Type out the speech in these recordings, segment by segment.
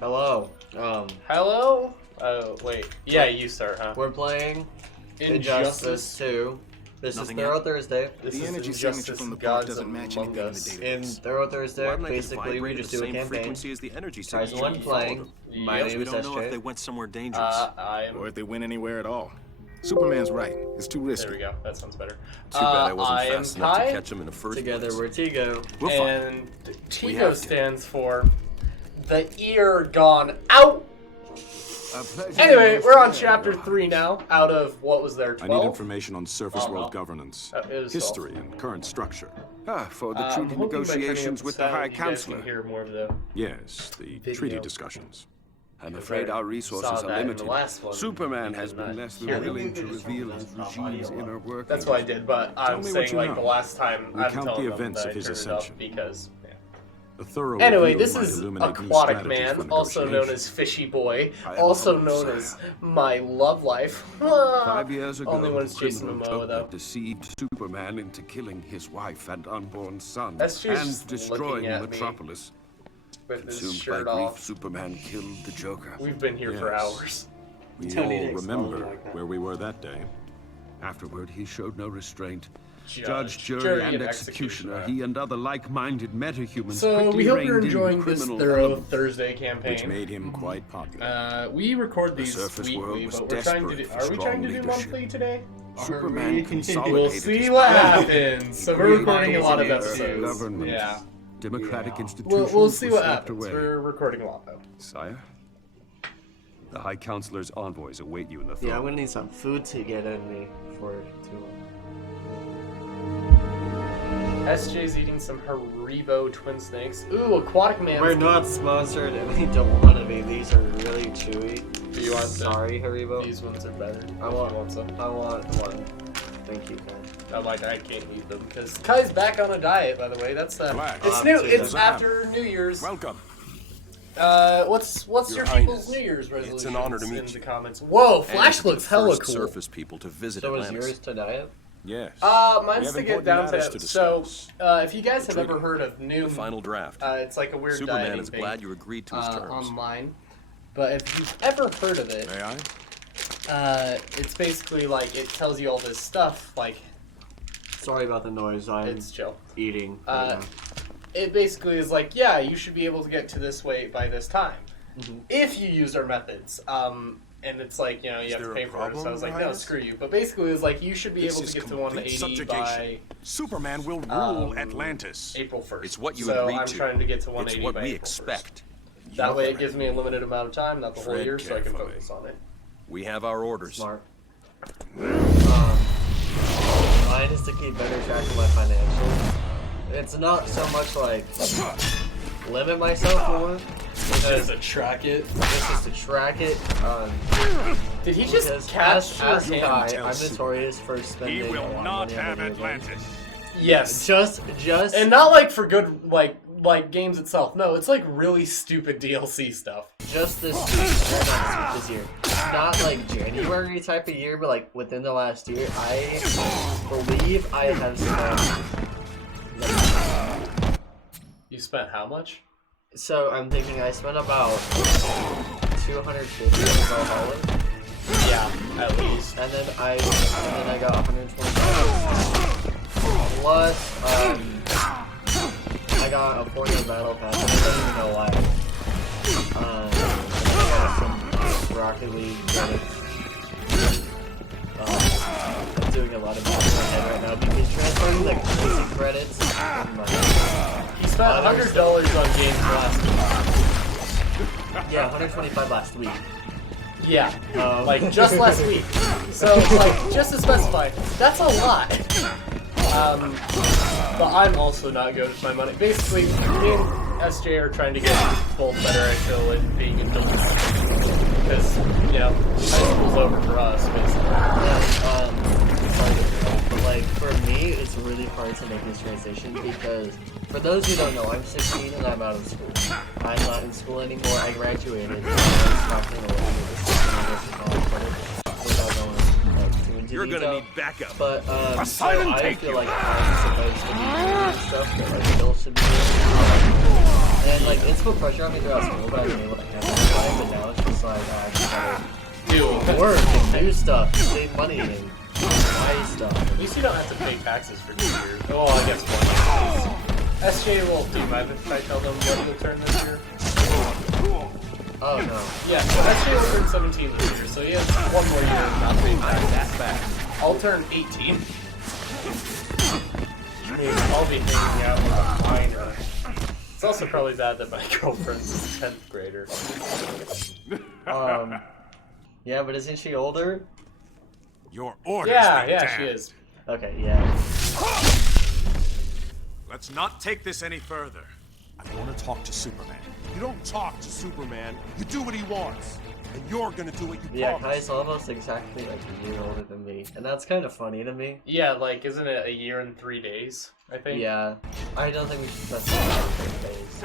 Hello. Hello? Oh, wait. Yeah, you start, huh? We're playing Injustice 2. This Nothing is Thorough yet? Thursday. This The is energy Injustice signature from the Gods park doesn't match Among anything in the Us. database. In Thorough Thursday, Why don't they basically we vibrate just at do the a same campaign. frequency as the energy Tries signature? one playing. My Yep. name We is don't know if they SJ. went somewhere dangerous. I'm... Or if they went anywhere at all. Superman's right. It's too risky. There we go. That sounds better. Too bad I wasn't I am fast enough to Kai, catch him in the first Together place. we're Tigo. We'll find and We TIGO have to. stands for The Ear Gone Out. Anyway, we're on chapter 3 now, out of, what was there, 12? I need information on surface Oh, world well. governance, It was history, and current structure. For the I'm treaty hoping by turning negotiations up with the sound, High you guys can Counselor. hear more of the... Yes, the Video. treaty discussions. I'm Because afraid I our resources saw are that in the limited. last one. Superman You has did been not less than hear willing me. to reveal his regime's inner workings. That's what I did, but I'm me what saying, you like, know. the last time I'm Recount telling the them events that I of his turned it up ascension. because... A thorough Anyway, review this might is illuminate new Aquatic strategies Man, for also known as negotiation. Fishy Boy, I am also humble, known sire. as My Love Life. 5 years ago, Only when it's a Jason criminal Momoa, took though. that deceived Superman into killing his wife and unborn son That's just and destroying looking at me Metropolis. With his Consumed by shirt grief, off. Superman killed the Joker. We've been here for Yes. hours. We Tony all Dix, remember like that. where we were that day. Afterward, he showed no restraint. Judge, Jury, and executioner, he and other like-minded metahumans So quickly we hope reined you're in enjoying this criminal thorough elements. Thursday campaign. Which made him quite popular. We record these surface world weekly, was but we're trying to do. desperate for Are we trying to strong do leadership. monthly today? Superman We'll consolidated see his what power. happens. So He we're recording a lot of created episodes. government. Yeah. Democratic institutions We'll see were what swept happens. away. We're recording a lot though. Sire, the High Counselor's envoys await you in the throne. Yeah, I'm gonna need some food to get in me for too long. SJ's eating some Haribo twin snakes. Ooh, Aquatic Man. We're not sponsored and we don't want to be. These are really chewy. Do you want Sorry, Haribo. These ones are better. I want- You want some. I want one. Thank you, man. I'm like, I can't eat them because Kai's back on a diet. By the way, that's Black. it's Oh, new. dude, It's that's- after New Year's. Welcome. What's Your your Highness, people's New Year's resolutions? it's an honor to meet in you. the comments. Whoa, And Flash to be looks the hella first cool. surface people to visit So is Atlantis. yours to diet? Yes. Mine's We to have get down important to. matters to So, discuss. if you guys have treaty. ever heard of Noom, The final draft. it's like a weird Superman dieting is thing, glad you agreed to his terms. online. But if you've ever heard of it, May I? it's basically like it tells you all this stuff. Like Sorry about the noise. I'm it's chill. eating. It basically is like, yeah, you should be able to get to this weight by this time Mhm. if you use our methods. And it's like, you know, you have to there pay a for it. So I problem, was like, Your no, Highness? screw you. But basically, it's like you should be This able is to get to complete 180 subjugation. by Superman will rule Um, Atlantis. April 1st. It's what you so agreed I'm to. trying to get to It's 180 what by we April 1st. expect. That way, it gives me a limited amount of time, not the whole Tread year, so I can carefully. focus on it. We have our orders. Smart. Mine is to keep better track of my financials. It's not so much like limit myself more, because to track it. it's just to track it. Did he Because just catch your as hand? Kai, tell I'm Superman. notorious for spending He a will lot of not money on have video games. Atlantis. Yes. Just And not like for good, like games itself. No, it's like really stupid DLC stuff. just this week, or not this week, this year. Not like January type of year, but like within the last year, I believe I have spent. You spent how much? So I'm thinking I spent about 250 on Valhalla, Yeah, at least. and then I got 125. Plus, I got a Fortnite Battle Pass. And I don't even know why. And then I got some Rocket League credits. I'm doing a lot of math in my head right now because transferring like crazy credits from like You spent $100 on games last week. yeah, 125 last week. Yeah, Like just last week. So, like, just to specify, that's a lot. But I'm also not good with my money. Basically, me and SJ are trying to get both better, I feel, at being adults. Because, you know, high school's over for us, basically. But like for me, it's really hard to make this transition because for those who don't know, I'm 16 and I'm out of school. I'm not in school anymore. I graduated. And I stopped in without going like, too into You're gonna detail. need backup. But so silent I take feel you. like I'm supposed to be doing stuff that like adults should be doing. And like it's put pressure on me throughout school, but I've been able to handle it. But now it's just like I just gotta Dude, work and do stuff, save money and buy stuff. at least you don't have to pay taxes for 2 years. Well, I guess 1 year. SJ will do you mind if I tell them what you'll turn this year? Oh no. Yeah, so SJ will turn 17 this year, so he has 1 more year of not paying taxes. I'll turn 18. I'll be hanging out with a minor. It's also probably bad that my girlfriend's a 10th grader. Yeah, but isn't she older? Your orders, Yeah, she is. Okay, yeah. Let's not take this any further. I want to talk to Superman. You don't talk to Superman. You do what he wants. And you're gonna do what you Yeah, promise. Kai's almost exactly like a year older than me. And that's kind of funny to me. Yeah, like, isn't it a year and 3 days, I think? Yeah. I don't think we should specify our birthdays.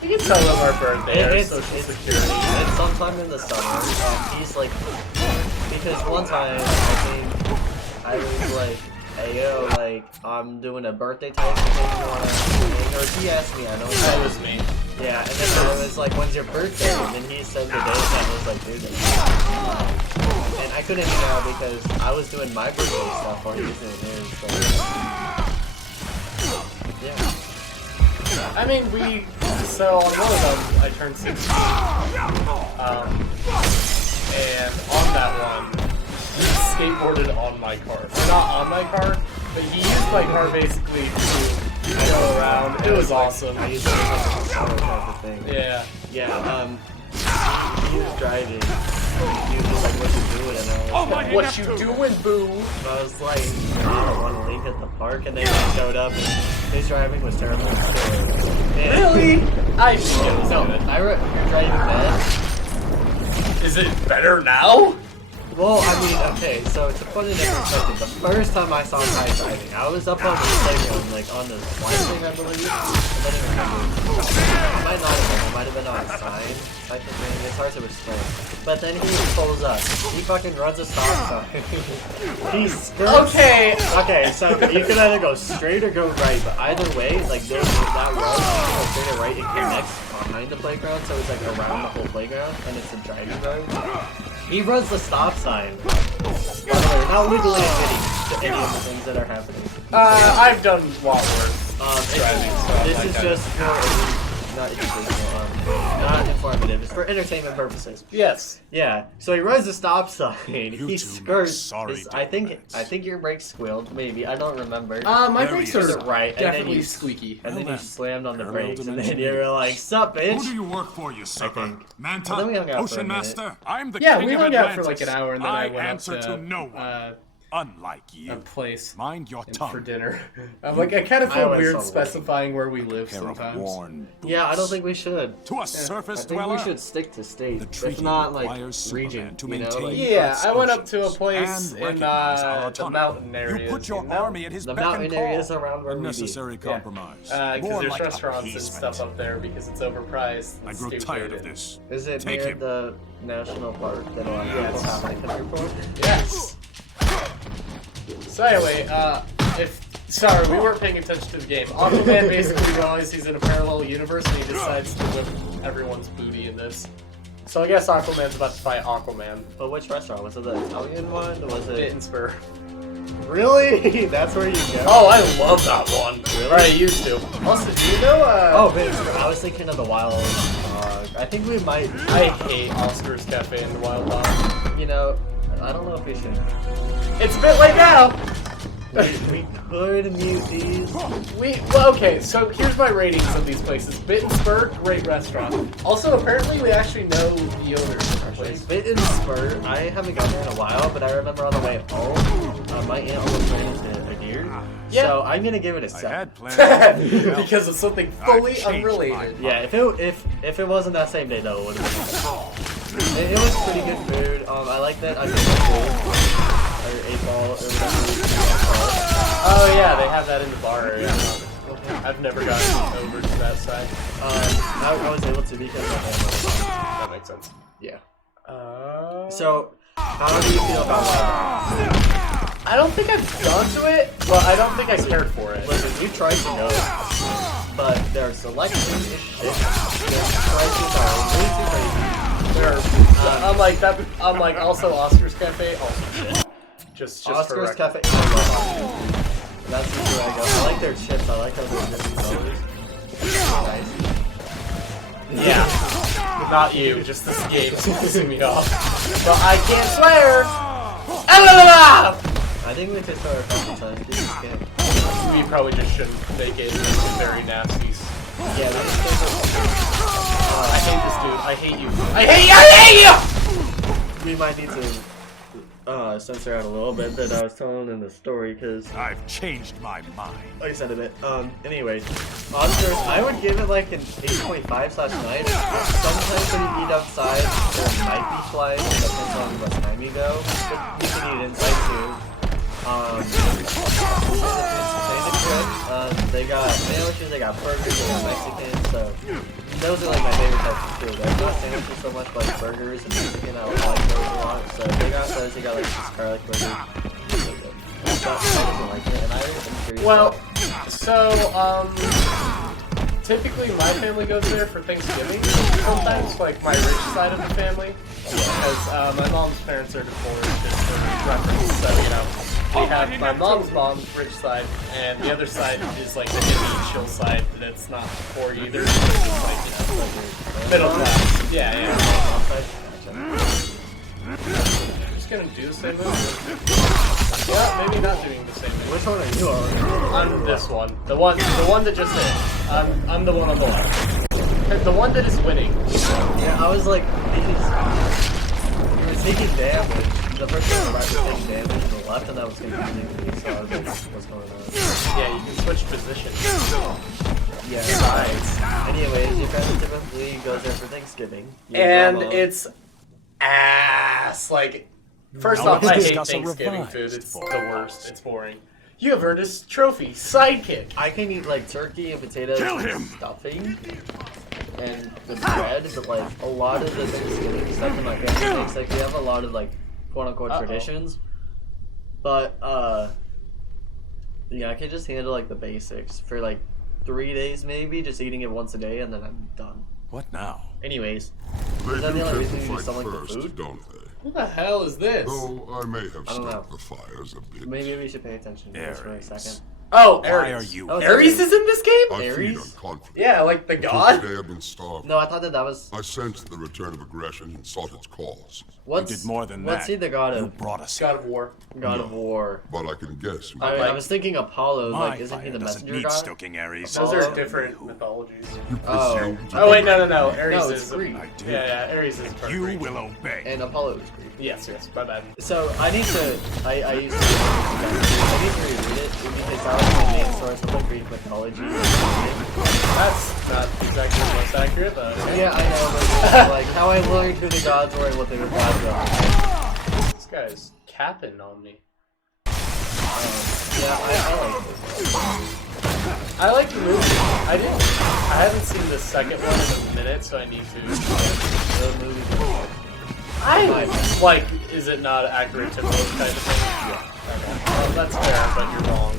But You can tell them our birthday, our it's social security. it's sometime in the summer. He's like, because one time I think I was like, hey yo, like I'm doing a birthday type of thing, you wanna hang? Or he asked me, I know That was me. yeah, and then I was like, when's your birthday? And then he said the date, and I was like, dude, and I couldn't hang out because I was doing my birthday stuff while he was doing his. So yeah. I mean, so on one of them, I turned 16. And on that one, he skateboarded on my car. Not on my car, but he used my car basically to go around. It was awesome. I used to do like a solo type of thing. Yeah. Yeah, he was driving. He was just like, what you doing? And I was like, What you doing, boo? and I was like, I want to link at the park, and then he showed up, and his driving was terrible. Really? I think it was No, good. you're driving bad. Is it better now? Well, I mean, okay, so to put it in perspective, the first time I saw Kai driving, I was up on the playground, like on the slide thing, I believe. I don't even remember. I might not have been, I might have been on a sign type of thing. It's hard to explain. But then he pulls up. He fucking runs a stop sign. He skirts. Okay. Okay, so you can either go straight or go right, but either way, like that road, go straight or right, it connects behind the playground, so it's like around the whole playground, and it's a driving road. He runs the stop sign. By the way, we're not legally admitting to any of the things that are happening. I've done a lot worse. Driving, so This I'm is not just for not educational, not informative. It's for entertainment purposes. Yes. Yeah. So he runs the stop sign. You He two skirts. sorry his- I think your brakes squealed. Maybe I don't remember. My There brakes he is. are Right, and then definitely you- squeaky. And then you then. slammed on the Parallel brakes, and then dimension you were like, "Sup, bitch?" Who do you work for, you sucker? think. Manta? Well, then we hung out for a Ocean minute. Master? I'm the Yeah, king we of hung out for Atlantis. like an hour, and then I went answer up to no one. Unlike a you. place Mind your for tongue. dinner. I'm like, I kind of I feel went weird somewhere. specifying where we live Pair of sometimes. worn Yeah, I don't boots. think we should. To a surface I think dweller. we should stick to state, The if treaty not like requires region. Superman to You know, maintain like, Yeah, I went up to a oceans place and in recognize our the autonomy. mountain areas. You put your you know? army at his the beck and mountain call. areas around where A we be. necessary Yeah. compromise. Because More there's like restaurants and appeasement. stuff up there because it's overpriced. I and grow stupid tired of and- this. Is it Take near him. the national park that a lot of people have like country for? Yes. So anyway, sorry, we weren't paying attention to the game. Aquaman basically realizes he's in a parallel universe and he decides to whip everyone's booty in this. So I guess Aquaman's about to fight Aquaman. But which restaurant? Was it the Italian one? Was Bit it? and Spur. Really? That's where you go? Oh, I love that one. Really? Or I used to. Also, do you know, Oh, Vince, I was thinking of the Wild Dog. I think we might. I hate Oscar's Cafe in the Wild Dog. You know, I don't know if we should. It's a bit late now! We could mute these. Well, okay, so here's my ratings of these places. Bit and Spur, great restaurant. Also, apparently we actually know the owners of the place. Bit and Spur. I haven't gone there in a while, but I remember on the way home, my aunt almost ran into a deer. Yeah. So I'm gonna give it a I 7. had plans. Because of something fully changed unrelated. Yeah, if it wasn't that same day though, it would have been. It was pretty good food. I like that I made a bowl or 8-ball or whatever. Oh yeah, they have that in the bar area. I've never gotten over to that side. I was able to because I had That makes sense. yeah. Uh, So, how do you feel about that? I don't think I've gone to it. Well, I don't think I cared for it. Listen, you tried to go, but their selection is shit. Their prices are way too crazy. I'm like that. I'm like also Oscar's Cafe. Also shit. Just for Oscar's record. Cafe. I love Oscar's. That's where I go. I like their chips. I like how they're different colors. Nice. Yeah. Not you. Just this game is pissing me off. But I can't swear. Ah! I think we could start a couple times. This is good. We probably just shouldn't make it very nasty. Yeah, we just start I hate this dude. I hate you. I hate you. I hate you. We might need to censor out a little bit that I was telling in the story because I've changed my mind. I said a bit. Anyways, Oscars, I would give it like an 8.5/9. Sometimes when you eat outside, there might be flies. Depends on what time you go. But you can eat inside too. It's good. They got sandwiches, they got burgers, they got Mexican. So those are like my favorite types of food. Like not sandwiches so much, but like burgers and Mexican. I like those a lot. So they got those. They got like this garlic burger. But I doesn't like it, and I'm curious. Well, so typically my family goes there for Thanksgiving. Sometimes like my rich side of the family, because my mom's parents are divorced. Just for reference, so you know. We have my mom's rich side, and the other side is like the hippie chill side that's not poor either. It's just like, you know, middle class. Yeah, yeah. Just gonna do the same move. Yeah, maybe not doing the same move. Which one are you on? I'm this one. The one that just hit. I'm the one on the left. The one that is winning. Yeah, I was like, you were taking damage. The first time I was taking damage to the left, and that was confusing to me, so I was like, what's going on? Yeah, you can switch positions. Yeah, sides. Anyways, your family typically goes there for Thanksgiving. Your And grandma- it's ass. Like, first Now off, let's I hate discuss a Thanksgiving revised food. It's the forecast. worst. It's boring. You have earned a trophy. Sidekick. I can eat like turkey and potatoes Kill and him! stuffing and the bread, but like a lot of the Thanksgiving stuff in my family makes, like we have a lot of like quote unquote traditions. But yeah, I can just handle like the basics for like 3 days maybe, just eating it once a day and then I'm done. What now? Anyways, They is that do the only tend reason to you do fight something like the first, food? don't they? What the hell is this? Though I may have I don't know. stoked the fires a bit. Maybe we should pay attention to this for a Ares. second. Oh, Why Ares. are you? Oh, it's Ares is in this game? I feed on Ares? conflict. Yeah, like the Until god? today I've been starved. No, I thought that was I sensed the return of aggression and sought its cause. what's did more than what's that. he the god You of? brought us God here. of War. God No. of War. But I can guess who. I was thinking Apollo. My Like, isn't he fire the doesn't messenger need god? stoking, Ares. Those are Oh. different mythologies. you Oh. presume to Oh, wait, no. Ares No, is. it's Greek. I do. Yeah, Ares is part You Greek. will obey. And Apollo is Greek. Yes, my bad. So I need to. I used to. I need to reread it because that was my main source of the Greek mythology. That's not exactly the most accurate, though. Yeah, I know, but like how I learned who the gods were and what they were proud of. This guy's capping on me. Yeah, I like it. I like the movie. I haven't seen the second one in a minute, so I need to. The movie. Like, is it not accurate to both type of thing? Yeah. Okay. Well, that's fair, but you're wrong.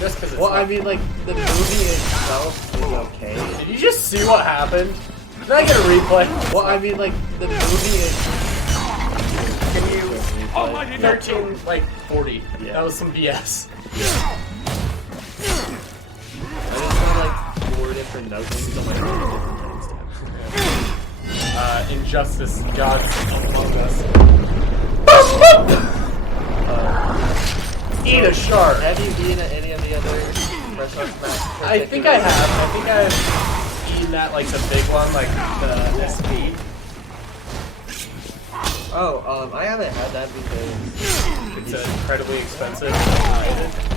Just because it's Well, not. I mean, like the movie itself is okay. Did you just see what happened? Did I get a replay? Well, I mean, like the movie is. Can you? Replay. 13, like 40. Yeah. That was some BS. I just got like 4 different note things on my phone, different timestamps. Injustice, Gods Among Us. Eat a shark. Have you been at any of the other restaurants? I think I have. I think I've eaten at like the big one, like the SP. Oh, I haven't had that because It's incredibly expensive.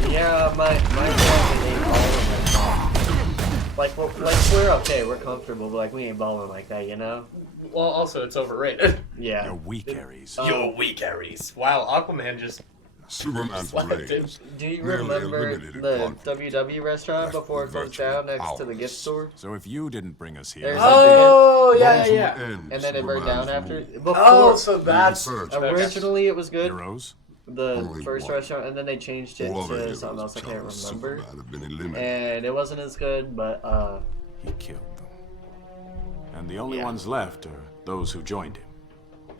yeah, my family ain't balling like that. Like we're okay, we're comfortable, but like we ain't balling like that, you know? Well, also it's overrated. Yeah. You're weak, Ares. You're weak, Ares. Wow, Aquaman just Superman's slapped reign. it. Do you Really remember eliminated the conflict. WW restaurant before it goes virtual down next to the powers. gift store? So if you didn't bring us here, There's Oh, Those yeah, who yeah. end And then it burned down Superman's after. rule. Before, Oh, so that's First. okay. originally it was good. heroes, The Only first one. restaurant, and then they changed it All other to heroes something else I tell can't us remember. Superman have been eliminated. And it wasn't as good, but He killed them. And the only Yeah. ones left are those who joined him.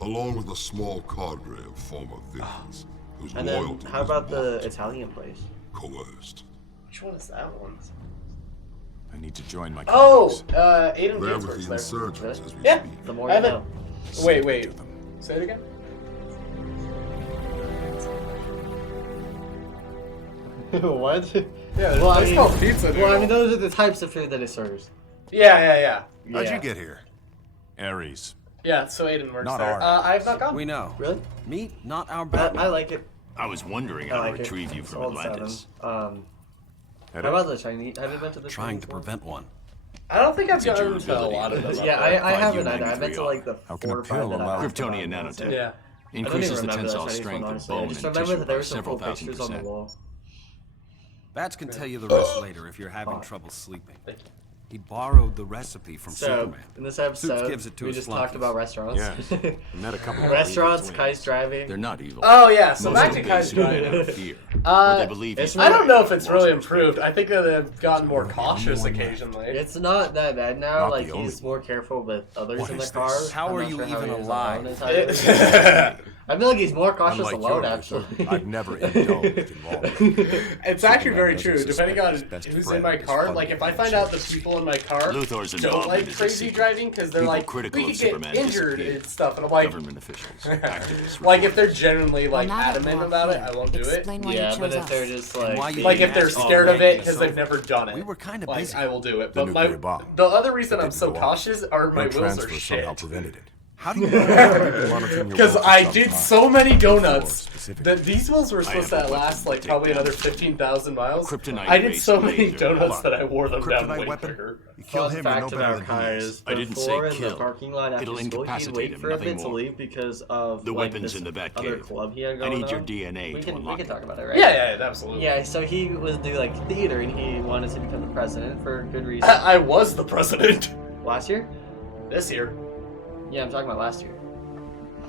Along with a small cadre of former villains whose and then loyalty how was about the bought, Italian place? coerced. Which one is that one? I need to join my Oh, colleagues. Aiden They're Gibbs with works the there. insurgents as we Yeah. speak. The more I you haven't. know. Wait, To wait. them. Say it again. What? Yeah, Well, I it's mean- called pizza. Well, I mean, noodle. those are the types of food that it serves. Yeah. How'd Yeah. you get here? Ares. Yeah, so Aiden works Not there. ours. I have not gone. We know. Really? Meet not our I Batman. like it. I was wondering I how to like it. retrieve you It's from old Atlantis. How Head about up. the Chinese? Have you been to the Trying Chinese to one? prevent one. I don't think I've It's a gotten to a durability lot of them. bonus. Yeah, I Find haven't you either. I've been to like the How can 4 a or 5 pill that allow I've Kryptonian gone to. nanotech? Yeah. I don't even Increases the remember that tensile Chinese strength one, of honestly. I bone just and remember tissue that there by were some several cool thousand pictures on the percent. wall. Bats can tell you the rest later if you're having trouble sleeping. He borrowed the recipe from So, Superman. in this Supes episode, gives it to we his just flunkies. talked about restaurants. Yes. I met a couple of Restaurants, elite Kai's twins. driving. They're not evil. Oh yeah, so Most back of to them Kai's base Superman driving. out of fear. Or they believe it's he's I don't know if it's lost really perspective. improved. I think that they've gotten more cautious occasionally. It's not that bad now. Not Like the only he's more careful with others What in the is car. this? How I'm are not you sure how even he is alive? alone entirely. I feel like he's more cautious Unlike alone, your actually. method, I've never indulged involvement. It's actually very Superman true. doesn't Depending on suspect his best who's in friend my is car, funding like if I find out the insurgents. people in my car Luthor's don't involvement like is a crazy secret. driving because they're People like, critical we of could get Superman injured disappear. and stuff, and I'm like, Government officials, activists, like if they're reporters. genuinely like Well, now that adamant we're all about it, here, I won't do it. explain why Yeah, you but chose if they're us. just And why like, you Like if they're Yes, scared of making it us because they've over. never done it. We were kind of like busy. I will do it. The But my nuclear bomb. the other reason It I'm didn't so go off. cautious are my Your wheels are transfer shit. somehow prevented it. How do you Because I did so many donuts specifically. that these wheels were supposed to last like probably another 15,000 miles. Kryptonite I did so based many laser. donuts Hold on. that I wore them down Kryptonite way weapon? quicker. You kill fun him, you're no fact better about than Kai he is is. I didn't say before in the kill. parking lot after It'll school, he'd incapacitate wait him, for a nothing bit to more. leave because of The like, weapons this in the Batcave. other club he had I going need your on. DNA We to can unlock it. talk about it, right? Yeah, absolutely. Yeah, so he was do like theater and he wanted to become the president for good reason. I was the president Last year? this year. Yeah, I'm talking about last year.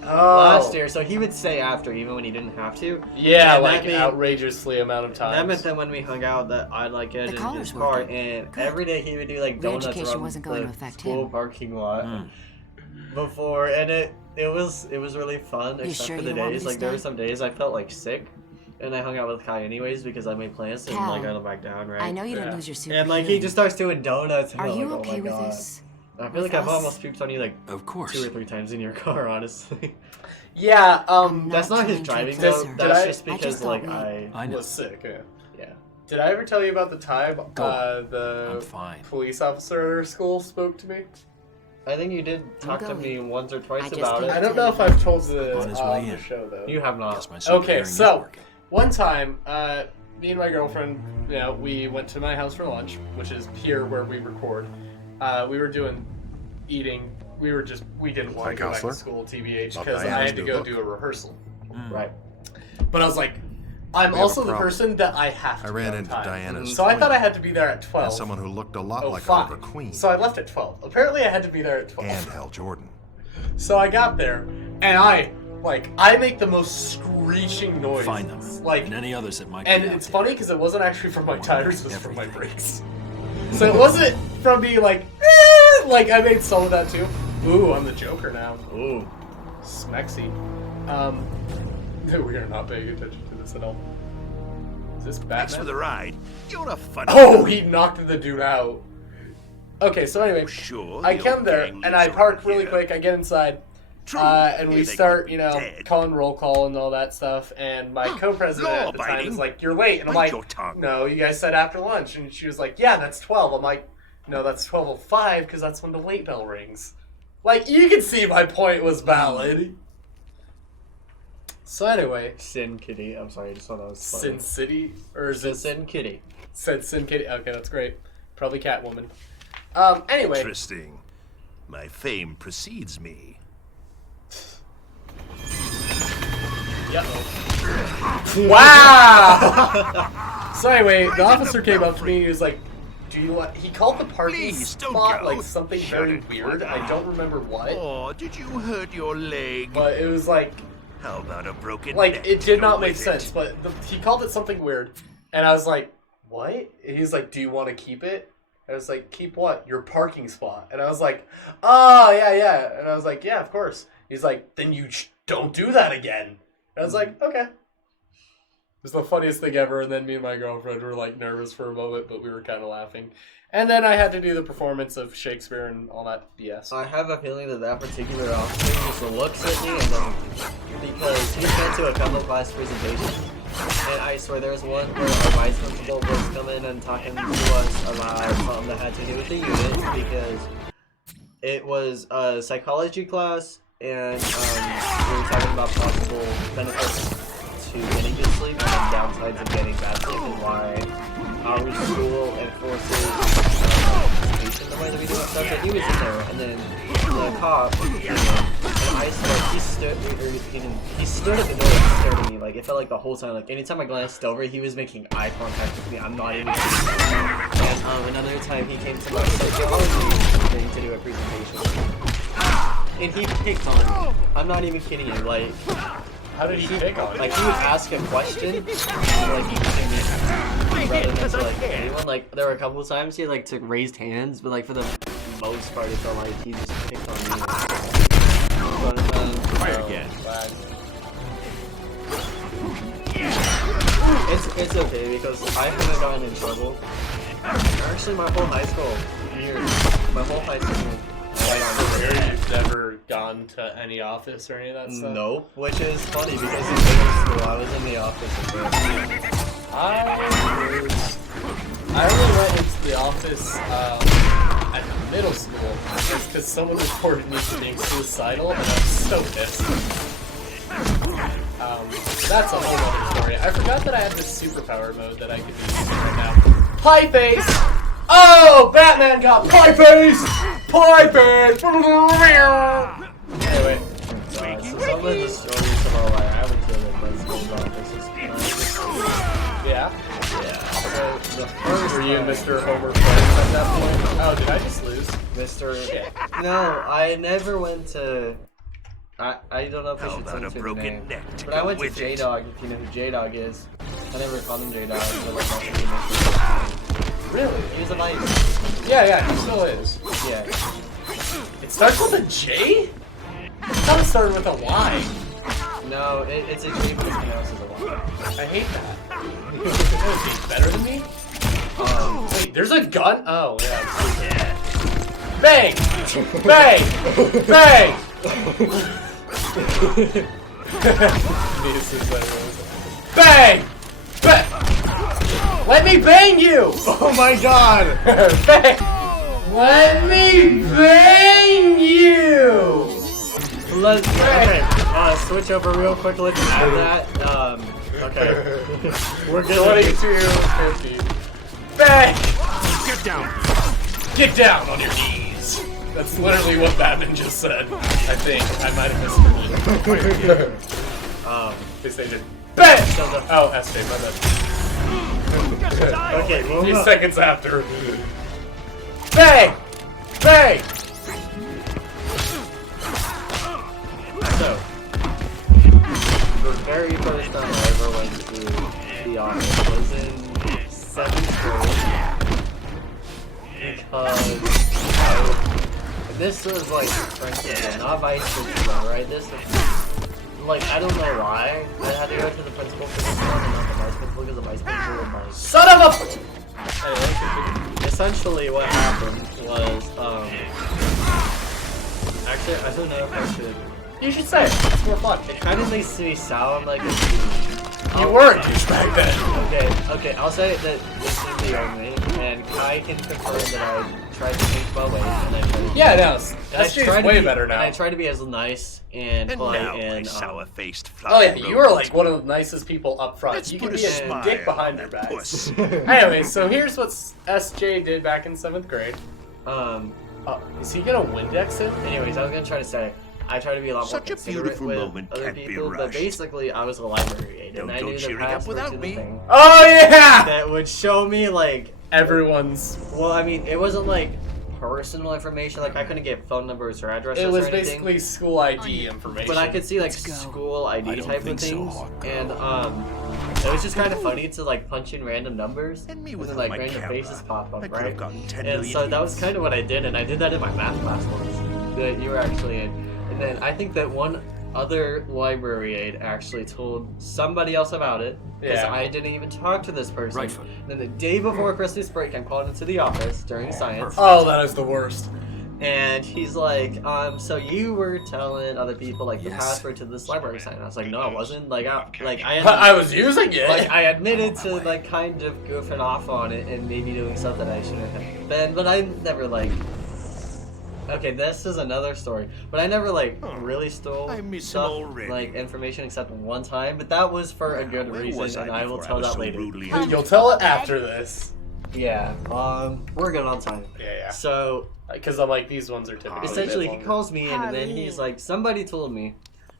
Oh, Last year, so he would say after even when he didn't have to. Yeah, And like that mean- outrageously amount of times. That meant that when we hung out, that I'd like get The in collar's his car, working. and Good. every day he would do like donuts Re-education around wasn't going the to affect school him. parking lot before, and it was really fun. Except sure for you the want me days, to like there were stay? some days I felt like sick, and I hung out with Kai anyways because I made plans to Cal, like go back down, right? I know you Yeah. didn't lose your super And like he hearing. just starts doing donuts, and Are I'm you like, okay oh my with god. this? I feel With like I've us? almost pooped on you like Of course. 2 or 3 times in your car, honestly. Yeah, I'm That's not his trying to driving impress though. her. That's I- just I because just thought like we- I know. was sick. Yeah. yeah. Did I ever tell you about the time the I'm fine. police officer at our school spoke to me? I think you did talk to going. me once or twice I just about came it. I don't know if I've told the On his way the in. show though. You have not. Guess my super Okay, hearing is so working. one time, me and my girlfriend, we went to my house for lunch, which is here where we record. We were eating. We didn't want Hi, to go back counselor. to school, TBH, Love because I Diana's had to new go book. do a rehearsal. Right. But I was like, I'm We have also a the problem. person that I have to I ran be on into time. Diana's So I thought I twin. had to be there at 12. As someone who looked a lot Oh, like fine. Oliver Queen So I left at 12. Apparently I had to be there at 12. and Hal Jordan. So I got there, and I make the most screeching noise. Find them. Like, and any others that might and be out it's there. funny because it wasn't actually from my tires, it was from my Everything. brakes. So it wasn't from me like, "Eh," like I made some of that too. Ooh, I'm the Joker now. Ooh, smexy. We are not paying attention to this at all. Is this Thanks for Batman? the ride. You're a funny. Oh, he knocked the dude out. Okay, so anyway, Sure. I the come old there gang and lives I park around really here. quick. I get inside. True. And Here we they start, could be dead. calling roll call and all that stuff. And my co-president at the time law-abiding. is like, "You're late," and I'm Bite like, your tongue. "No, you guys said after lunch." And she was like, "Yeah, that's 12." I'm like, "No, that's 12:05 because that's when the late bell rings." Like, you can see my point was valid. So anyway, Sin Kitty. I'm sorry, I just thought that was funny. Sin City, or is The it Sin Kitty. said Sin Kitty? Okay, that's great. Probably Catwoman. Anyway, Interesting. My fame precedes me. yeah. Wow. So anyway, the officer came up to me and he was like, "Do you want?" He called the parking Please, don't spot go. like something Shut very it. weird. I don't remember what, Oh, did you hurt your leg? but it was like How about a broken Like, neck it to did go not make with sense, it? but he called it something weird. And I was like, what? And he's like, do you want to keep it? I was like, keep what? Your parking spot. And I was like, oh, yeah. And I was like, yeah, of course. He's like, then you don't do that again. And I was like, okay. It was the funniest thing ever. And then me and my girlfriend were like nervous for a moment, but we were kind of laughing. And then I had to do the performance of Shakespeare and all that BS. I have a feeling that particular officer just looks at me and doesn't, because he went to a couple class presentations, and I swear there was one where our vice principal was coming and talking to us about something that had to do with the unit, because it was a psychology class, and we were talking about possible benefits to getting good sleep and downsides of getting bad sleep, and why our school enforces participation the way that we do it. So he was in there, and then the cop came in, and I swear he stood at the door and stared at me. Like, it felt like the whole time. Like, anytime I glanced over, he was making eye contact with me. I'm not even kidding. And another time he came to my psychology thing to do a presentation, and he picked on me. I'm not even kidding you. Like, How did he pick on you? like, he would ask a question, and, like, he would say me rather than to, like, anyone. Like, there were a couple of times he, like, took raised hands, but, like, for the most part, it felt like he just picked on me. But, Fire again. it's okay, because I haven't gotten in trouble. Actually, my whole high school You've never gone to any office or any of that stuff? Nope, which is funny because in middle school I was in the office as well. I only went into the office at middle school because someone reported me for being suicidal, and I was so pissed. That's a whole other story. I forgot that I had this superpower mode that I could use right now. Pie face! Oh! Batman got pie face! Pie face! Anyway. So some of the stories about what happened to the principal's office is kind of Yeah? yeah. So the first Were you and time- Mr. Homer friends at that point? Oh, did I just lose? Mr. Shit. No, I never went to. I don't know if I How should about send a it to the broken name. neck to But I go went to with it? J-Dog, if you know who J-Dog is. I never called him J-Dog, so like nothing to make Really? He was a vice. Yeah, he still is. Yeah. It starts with a J? I thought it started with a Y. No, it's a J, but it's pronounced as a Y. I hate that. Is he better than me? Wait, there's a gun? Oh, yeah. Bang! Bang! Bang! Bang! Bang! Let me bang you! Oh my god! Bang! Let me bang you! Okay, switch over real quick, let's add that. Okay. We're good. 22, 50. Bang! Get down! Get down on your knees! That's literally what Batman just said. I think. I might have misheard you. They say just bang! Oh, SJ, my bad. Okay, A move few up. seconds after. Bang! Bang! So, the very first time I ever went to the office was in 7th grade. Because this was like principal, not vice principal, right? This was, like, I don't know why I had to go to the principal for this one and not the vice principal, because the vice principal was like... Son of a... Essentially what happened was, actually, I don't know if I should... You should say it. It's more fun. It kind of makes me sound like a douche. You were a douchebag then. Okay, I'll say that this is the only, and Kai can confirm that I tried to change my ways, and I tried to... Yeah, no, and I SJ's tried to way be- better now. And I try to be as nice and And polite now, my and, sour-faced Oh yeah, flying you were rodent. like one of the nicest people up front. Let's You can put be a a smile dick behind on their that backs. puss. Anyway, so here's what SJ did back in 7th grade. Is he gonna Windex it? anyways, I was gonna try to say, I try to be a lot more Such a considerate beautiful with moment other can't be people, but rushed. basically I was a library aide, and I Don't knew the cheer it up password to without the me. thing Oh yeah! that would show me, like, Everyone's. well, I mean, it wasn't like personal information. Like I couldn't get phone numbers or addresses. It was or anything. basically school ID information. But I could see like school ID type of things, and it was just kind of funny to like punch in random numbers and then like random faces pop up, right? And so that was kind of what I did, and I did that in my math class once that you were actually in. And then I think that one other library aide actually told somebody else about it because I didn't even talk to this person. Right. And then the day before Christmas break, I'm called into the office during science. Oh, that is the worst. And he's like, so you were telling other people like the password to this library site? And I was like, no, I wasn't. I was using it. Like I admitted to like kind of goofing off on it and maybe doing something I shouldn't have been, but I never like. Okay, this is another story, but I never like really stole stuff, like information except one time, but that was for a good reason, and I will tell that later. You'll tell it after this. Yeah, we're good on time. Yeah. So, because I'm like, these ones are typically essentially, he calls me in, and then he's like, somebody told me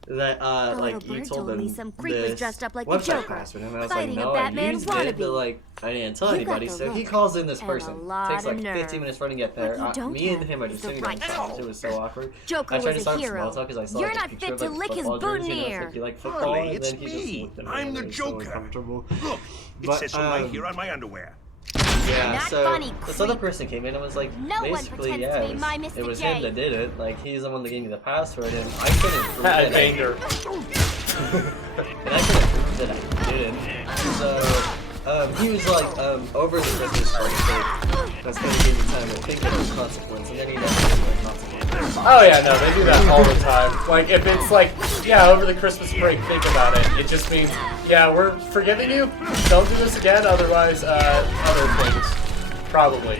that, like, you told them some creepers this dressed up like the website Joker, password, and I was like, fighting a no, I Batman used wannabe. it, but, like, I didn't tell You got anybody, the so he look calls in this and a person. lot Takes, like, of nerve. 15 minutes for him to get there. What you don't Me and have him are just is the sitting there right in silence. It was so awkward. Joker I tried to was a start hero. small talk because I saw You're like, a not picture fit of, to like, lick his football jersey, and I was boutonniere. like, you like football? Harley, And then it's he just me. looked at me I'm and the it was so Joker. uncomfortable. Look, it But, says so right here on my underwear. Yeah, Not so funny, this other creep. person came in and was like, No one basically, pretends yeah, to be my Mr. it was J. him that did it. Like, he's the one that gave me the password, and I couldn't prove I that banged her. and I couldn't prove that I didn't. So, he was like, over the Christmas break, that's going to give me time to think of the consequence, and then he never gave me a consequence. Oh yeah, no, they do that all the time. Like, if it's like, yeah, over the Christmas break, think about it. It just means, yeah, we're forgiving you. Don't do this again, otherwise, other things. Probably.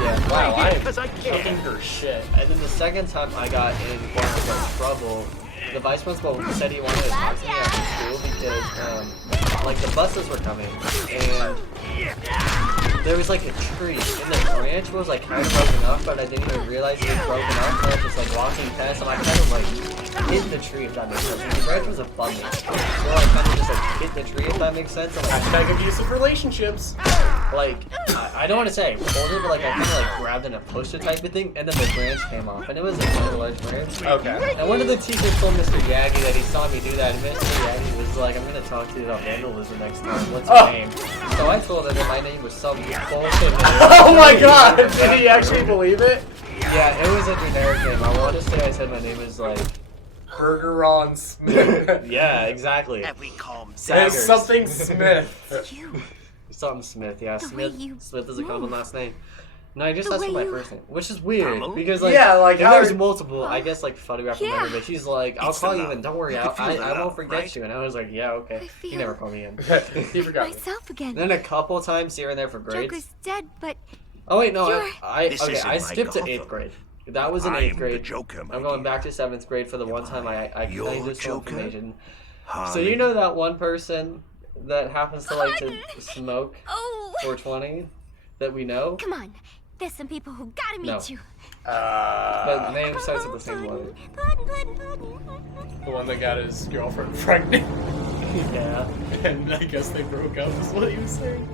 Yeah, wow, I am kicking her shit. And then the second time I got in quote unquote trouble, the vice principal said he wanted to talk to me after school because, like, the buses were coming, and there was, like, a tree, and the branch was, like, kind of broken off, but I didn't even realize it was broken off, and I was just, like, walking past, and I kind of, like, hit the tree, if that makes sense. And the branch was above me, so I kind of just, like, hit the tree, if that makes sense. And, like, Hashtag abusive relationships. like, I don't want to say I pulled it, but like I kind of like grabbed in a pusher type of thing, and then the branch came off, and it was a very large branch. Okay. And one of the teachers told Mr. Yagi that he saw me do that, and Mr. Yagi was like, I'm gonna talk to you about vandalism next time. What's your name? So I told him that my name was some bullshit. Oh my god! Did he actually believe it? Yeah, it was a generic name. I want to say I said my name is like... Burger Ron Smith. Yeah, exactly. Have we calmed There's Saggers. something Smith. Something Smith, yeah. way you Smith is a common last name. No, I just The asked for way my you- first name, which is weird because like Yeah, like, if there's how- multiple, I guess like photograph Yeah. memory, but she's like, I'll It's call the you love. and don't worry, You I can feel the won't love, forget right? you. And I was like, yeah, okay. I He feel- never called me in. He forgot. Myself again. Then a couple times here and there for grades. Joker's dead, but Oh wait, no, You're- I This okay, isn't I like skipped to Gotham. 8th grade. That was in I'm 8th the grade. Joker, my I'm going dear. back to 7th grade for the one time I You're claimed this Joker? information. So Harley. you know that one person that happens to like to smoke oh, 420 that we know? come on. There's some people who gotta meet No. you. But the name starts with the same letter. The one that got his girlfriend pregnant. Yeah. And I guess they broke up, is what he was saying.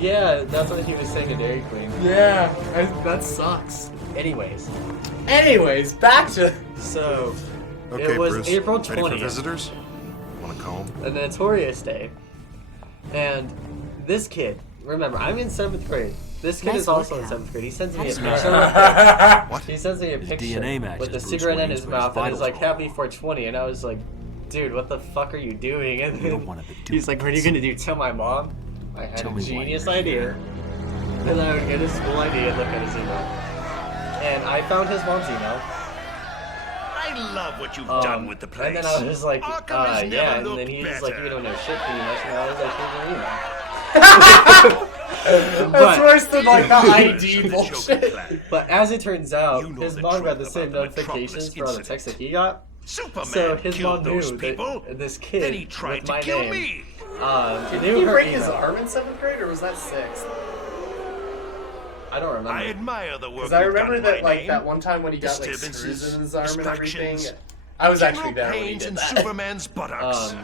Yeah, that's what he was saying at Dairy Queen. Yeah, that sucks. Anyways, Anyways, back to... so Okay, it was Bruce. April Ready for 20th, visitors? Want to comb? a notorious day. And this kid, remember, I'm in 7th grade. This kid Nice is also in workout. 7th grade. He sends me a That's picture. He sends me a picture DNA matches with a Bruce cigarette in Wayne's his where his mouth and he's vitals like, are all happy 420. And I was like, dude, what the fuck are you doing? And You're then one of the he's like, what are you gonna do? Tell my mom? I had Tell a me why genius you're idea. here. And I would get his school ID and look at his email. And I found his mom's email. I love what you've done with the place. And then I was like, Arkham has yeah. never And then looked he was like, better. you don't know shit pretty much. And I was like, here's your email. That's worse than like the ID The Joker bullshit. plan. But as it turns out, You know his the mom got truth the same about the notifications Metropolis for all the incident. texts that he got. Superman So his killed mom knew those people. that this Then he kid tried with to my kill name me. Did knew he her break email. his arm in 7th grade, or was that 6th? I don't remember. I admire the work Because I you've remember done in that, my like, name. that one time when he got, like, Disturbances, screws in his arm and everything. distractions, I was actually general there when he pains did in that. Superman's buttocks.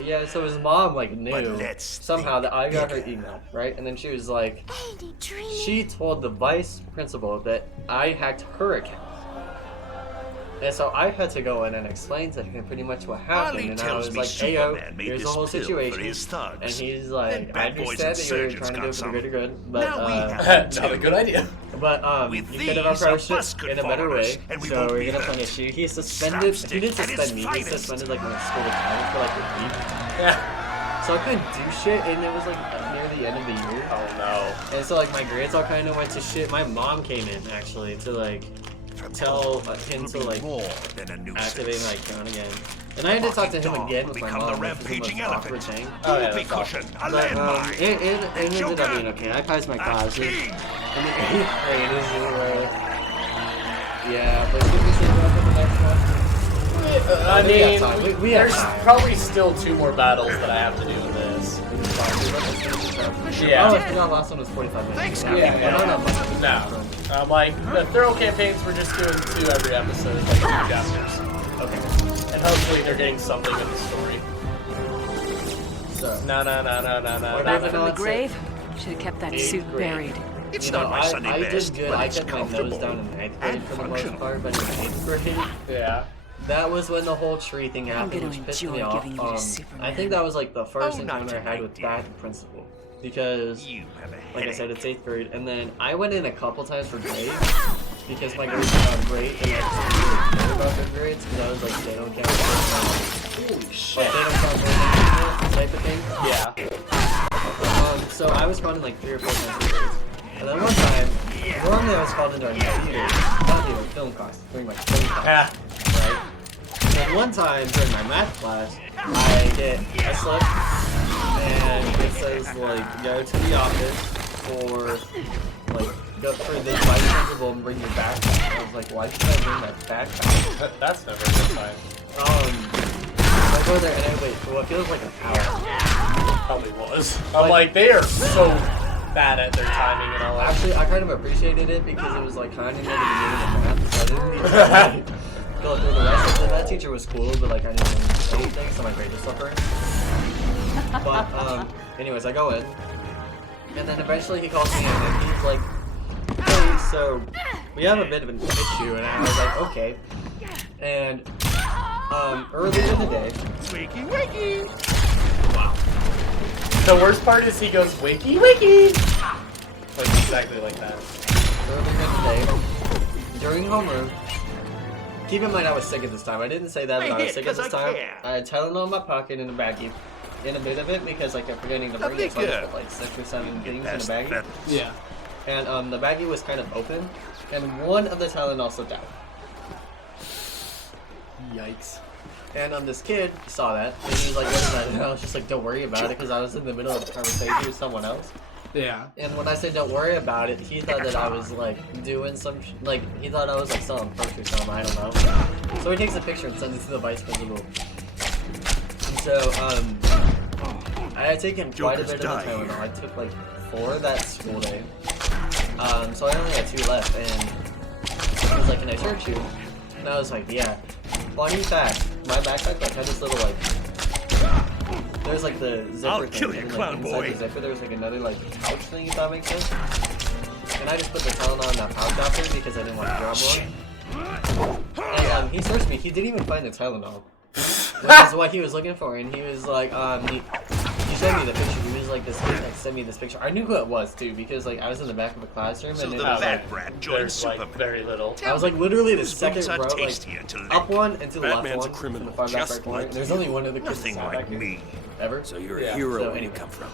Yeah, so his mom like knew let's somehow that I got her email, right? And then she was like, she told the vice principal that I hacked her account. And so I had to go in and explain to him pretty much what happened, Harley and I tells was me like, "Hey yo, Superman made here's the this whole pill for situation." his thugs. And he's Then like, "I Bad Boys understand that you're Insurgents trying to do got it for the some. greater good, but Now we have Not a good idea. But With you could have these, a approached bus it could in a better follow us, way. and we So won't we're be gonna hurt. punish you. He suspended. He Slapstick didn't at its suspend me. He finest. suspended like my school account for like a week. Yeah. So I couldn't do shit, and it was like near the end of the year. Oh no. And so like my grades all kind of went to shit. My mom came in actually to like tell him to like activate my account again. And I had to talk to him again with my Become mom, the which is the rampaging most awkward elephant. thing. Oh, yeah, Whoopee that's awesome. cushion, a But landmine. it ended up being Joker, okay. I passed my a classes. king. In the 8th grade is yeah, but should we say about the next one? I we have mean, time. We have there's time. probably still 2 more battles that I have to do in this. Yeah. Oh, I forgot last one was 45 minutes. Thanks, Yeah, I don't know much. No. Like, the thorough campaigns, we're just doing 2 every episode, like 2 chapters. Okay. And hopefully they're getting something of the story. So, No. David From the Allen grave? Should have kept that 8th suit grade. buried. It's you not know, my Sunday I best, did good. but I it's kept my nose comfortable down in 9th grade and for the most functional. part, but in 8th grade, Yeah. that was when the whole tree thing happened, gonna which pissed enjoy me off. giving you to Superman. I think that was like the first Oh, not encounter I had tonight, with dear. that principal. Because, You have a like I headache. said, it's 8th grade, and then I went in a couple times for grades, because my grades were not great, and I just didn't really care about good grades, because I was like, they don't count. Holy shit. Like, they don't count for type of thing. Yeah. So I was called in like 3 or 4 times for grades. And then one time, normally I was called into our film class, during my film class, Yeah. right? And then one time during my math class, I get a slip, and it says like, go to the office for, like, go for the vice principal and bring your backpack. I was like, why should I bring my backpack? That's never a good sign. I go there and I wait for what feels like an hour. Probably was. I'm like, they are so bad at their timing and all that. Actually, I kind of appreciated it because it was like kind of near the beginning of math, so I didn't need to like, go through the rest of it. That teacher was cool, but like I didn't learn anything, so my grades were suffering. But anyways, I go in, and then eventually he calls me in, and he's like, "Hey, so we have a bit of an issue," and I was like, "Okay." And earlier in the day, Wakey, wakey. Wow. The worst part is he goes, wakey, wakey! Like, exactly like that. earlier in the day, during homeroom. Keep in mind I was sick at this time. I didn't say that, but I was sick at this time. I had Tylenol in my pocket in a baggie. In a bit of it because I kept forgetting to bring it. So I just put like 6 or 7 things in a baggie. Yeah. And the baggie was kind of open, and one of the Tylenol slipped out. Yikes. And this kid saw that, and he was like, "What is that?" And I was just like, "Don't worry about it," because I was in the middle of a conversation with someone else. Yeah. And when I said "Don't worry about it," he thought that I was like doing some like he thought I was like selling perks or something. I don't know. So he takes a picture and sends it to the vice principal. And so I had taken quite a bit of the Tylenol. I took like 4 that school day. So I only had 2 left, and he was like, "Can I search you?" And I was like, "Yeah." Funny fact, my backpack like had this little like there's like the zipper I'll thing, kill you, and, clown inside boy. the zipper there was like another like pouch thing, if that makes sense. And I just put the Tylenol in that pouch after because I didn't want to grab one. And he searched me. He didn't even find the Tylenol, which is what he was looking for. And he was like, he showed me the picture. He was like, this kid like sent me this picture. I knew who it was too because like I was in the back of a classroom So and the it was Bat like Brat joins There's like Superman. very little. I was like literally the Those second boots are row, like tasty until up they- one and to the left Batman's a one, criminal, from the far back just right corner. like There's you. only one other kid Nothing sat like back here. me. Ever. So you're Yeah. a hero So where you anyway. come from.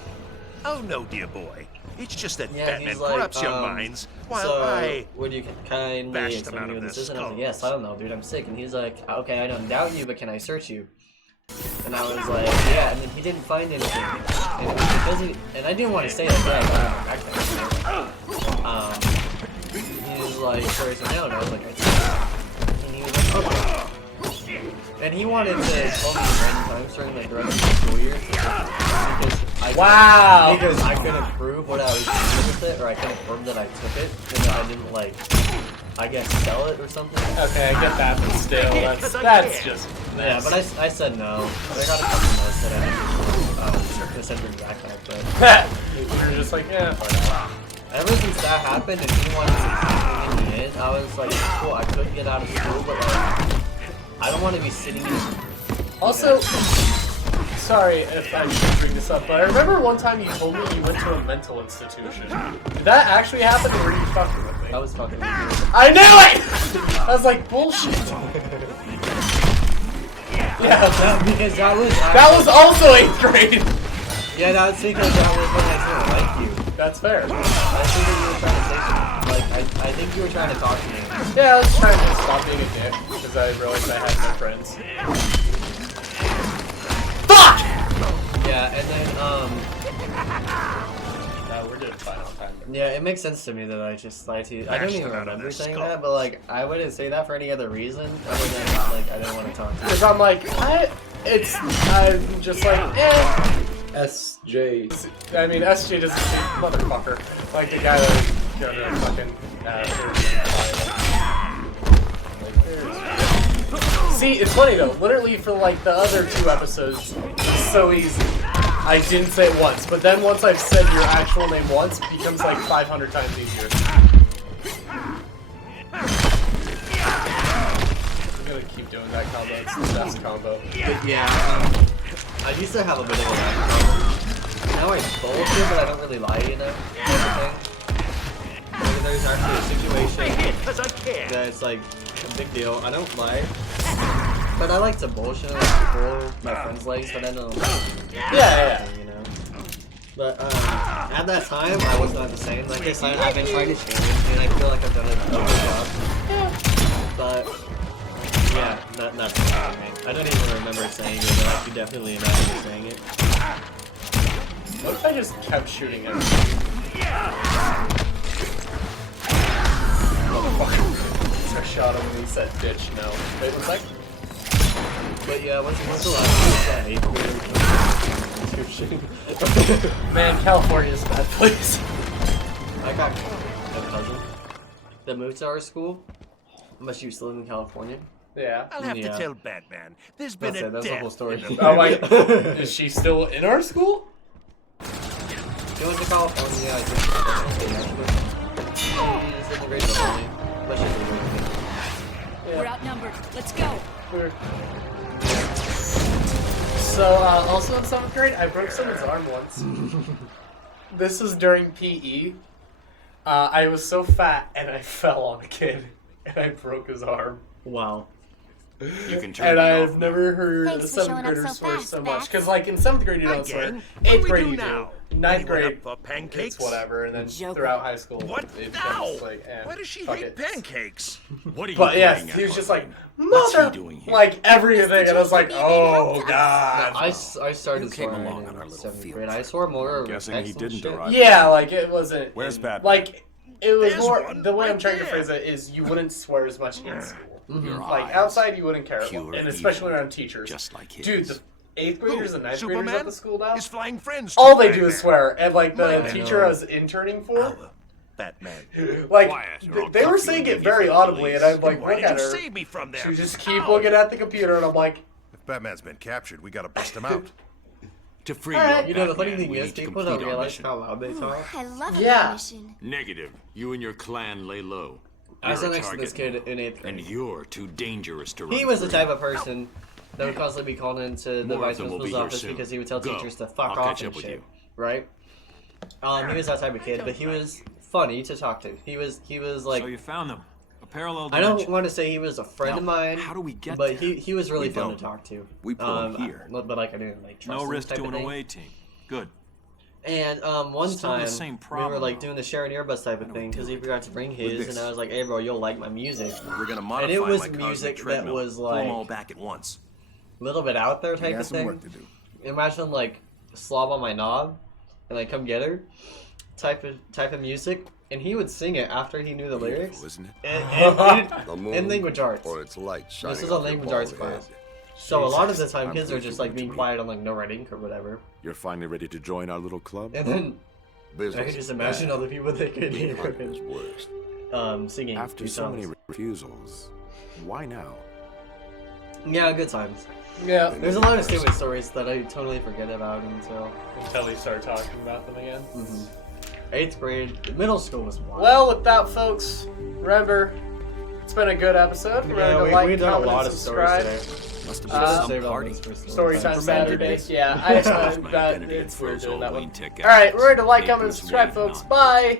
Oh no, dear boy. It's just that Yeah, Batman he's like, corrupts young minds, while so, I... would you kindly bashed them explain out to me of what this their is? And I was like, yes, I don't know, dude, I'm sick. And he's like, okay, I don't doubt you, but can I search you? And I was like, yeah, and then he didn't find anything. And it was because and I didn't want to say that, yeah, I got my backpack. He was like, where's it now? And I was like, I took it. And he was like, okay. And he wanted to call me random times during like the rest of the school year. Because I couldn't prove what I was doing with it, or I couldn't prove that I took it, and that I didn't like I guess, sell it or something. Okay, I get that, but still, that's just. Yeah, but I said no. I got a couple notes that I had to send it back out, but you're just like, yeah, fuck off. Ever since that happened and he wanted to keep me in the end, I was like, cool, I couldn't get out of school, but like, I don't want to be sitting in. Also, sorry if I should bring this up, but I remember one time you told me you went to a mental institution. Did that actually happen, or were you fucking with me? I was fucking with you. I knew it! I was like, bullshit. Yeah, because that was also 8th grade. Yeah, that's because that was when I didn't like you. That's fair. I think that you were trying to say something. Like, I think you were trying to talk to me. Yeah, I was trying to stop being a dick because I realized I had no friends. Fuck! Yeah, and then no, we're doing fine on time. yeah, it makes sense to me that I just lied to you. I don't even remember saying that, but like, I wouldn't say that for any other reason other than like I didn't want to talk to you. Because I'm like, I'm just like, eh. SJ. I mean, SJ doesn't say motherfucker. Like the guy that was gonna fucking. See, it's funny though. Literally for like the other 2 episodes, it's so easy. I didn't say it once, but then once I've said your actual name once, it becomes like 500 times easier. I'm gonna keep doing that combo. It's the best combo. But yeah, I used to have a bit of a laugh. Now I bullshit, but I don't really lie, you know? Like, there's actually a situation that's like a big deal. I don't lie, but I like to bullshit like people, my friends like, so then yeah. You know? But at that time, I was not the same. Like I said, I've been trying to change, and I feel like I've done a good job. But yeah, that's the thing, man. I don't even remember saying it, but I could definitely imagine saying it. What if I just kept shooting him? Motherfucker. I shot him and he said ditch, no. Wait 1 sec. But yeah, what's the last one? 8th grade. Man, California's a bad place. I got a cousin that moved to our school, but she used to live in California. Yeah. I'll have to tell Batman. There's been a that's the whole death story. in the Oh my, is she still in our school? She went to California, I think. She's in the grade only, but she's in the grade. We're outnumbered. Let's go. So, also in 7th grade, I broke someone's arm once. This was during PE. I was so fat and I fell on a kid and I broke his arm. Wow. You can turn And it I've off. never heard Thanks a for 7th showing up grader so swear fast, so much. Bax. Because, like, in 7th grade, you don't swear. Again? 8th What do we grade, do you now? do. 9th Anyone grade, up for pancakes? it's whatever. And then Joker. throughout high school, What? it No! becomes like, eh, Why does she fuck hate it. pancakes? What are you But doing yes, at he was just like, What's he mother, doing here? like everything, and I was like, oh god. I started You came swearing along on our in little 7th field grade. I trip. swore more Guessing he excellent didn't shit. arrive. Yeah, like it wasn't. Where's Batman? Like it was There's more. one The way I'm right trying to there. phrase it is, you wouldn't swear as much in school. Your Like eyes, outside, you wouldn't care, pure and especially evil, around teachers. just like his. Dude, the 8th graders and 9th graders Superman? at the school now, His flying friends. all took they do is Batman. swear. And like the My teacher God. I was interning for, Our Batman. like Quiet, or I'll they were cuff you saying and it give you very to the audibly, and police. I'd like Why look did at you her. save me from them? She just keep Ow. looking at the computer, and I'm like, If Batman's been captured, we gotta bust him out. To free Alright. your You know, the funny Batman, thing we is, need to people complete don't our realize mission. how loud they talk. I love a Yeah. good mission. Negative. You and your clan lay low. I You're sat a next to this kid target in 8th now, and grade. you're too dangerous to run. He was the free. type of person that would constantly be called into the More of vice them will principal's be here office soon. because he would tell Go. teachers to fuck I'll off catch and up with shit. you. Right? He was that type of kid, but he was funny to talk to. He was like. So you found them. A parallel I dimension. don't want to say he was a friend Now, of mine. how do we get But there? he was really We fun don't. to talk to. We pull him here. But like I didn't like trust No him risk type to of an thing. away team. Good. And one Still the time same we were problem, like though. doing the sharing earbuds type of thing because he forgot to bring his, this. and I was like, "Hey, bro, you'll like my music." We're gonna modify And it was my cosmic music that treadmill. was Pull 'em all like back at once. a little bit out there He type has of some thing. work to do. Imagine like slob on my knob and like come get her type of music, and he would sing it after he knew the lyrics. Isn't it? In language arts. Or its light shining This is a off your language arts bald class. head. So a lot of the Jesus, time I'm kids are pleased just you're like going being to quiet on like no red ink or whatever. You're finally ready to join our little club? And then I Business could just is imagine bad. all the people that could hear Hunting it. is worse. singing. After these so songs. many refusals, why now? Yeah, good times. Yeah. There's a lot of stupid stories that I totally forget about until you start talking about them again. 8th grade, middle school was wild. Well, with that, folks, remember, it's been a good episode. Remember to like, we've done comment, a lot and of subscribe. stories today. Must have been some party. Storytime Saturdays. Yeah, I explained that. Identity It's weird froze doing that Halloween one. ticket. Alright, remember to like, Papers comment, and subscribe, waiting folks. on. Bye!